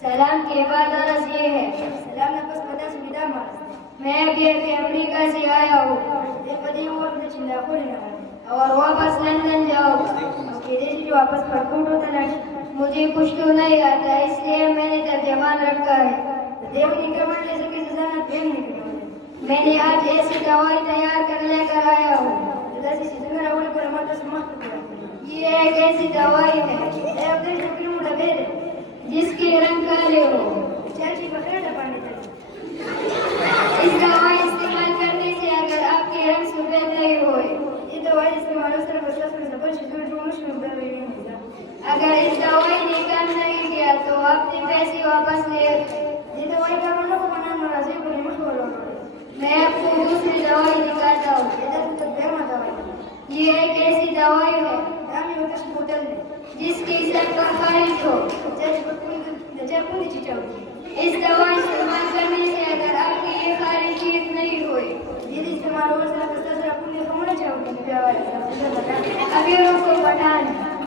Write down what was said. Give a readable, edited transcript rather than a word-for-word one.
سلام کے بعد عرض یہ ہے، میں ابھی امریکہ سے آیا ہوں اور واپس لندن جاؤں. مجھے کچھ تو نہیں آتا، اس لیے میں نے ترجمان رکھا ہے. میں نے آج ایسی دوائی تیار کر لے کر آیا ہوں. یہ ایک ایسی دوائی ہے جس کے رنگ کالے ہو. اس دوائی استعمال کرنے سے اگر آپ کے رنگ سفید نہیں ہوئے، اگر اس دوائی نے کام نہیں کیا تو اپنے پیسے واپس لے. میں آپ کو دوسری دوائی دکھاتا ہوں. یہ ایک ایسی دوائی ہے جس کی سرکہ خارج ہو. اس دوائی استعمال کرنے سے اگر آپ کی یہ خارجیت نہیں ہوئی، ابھی ان کو پٹھان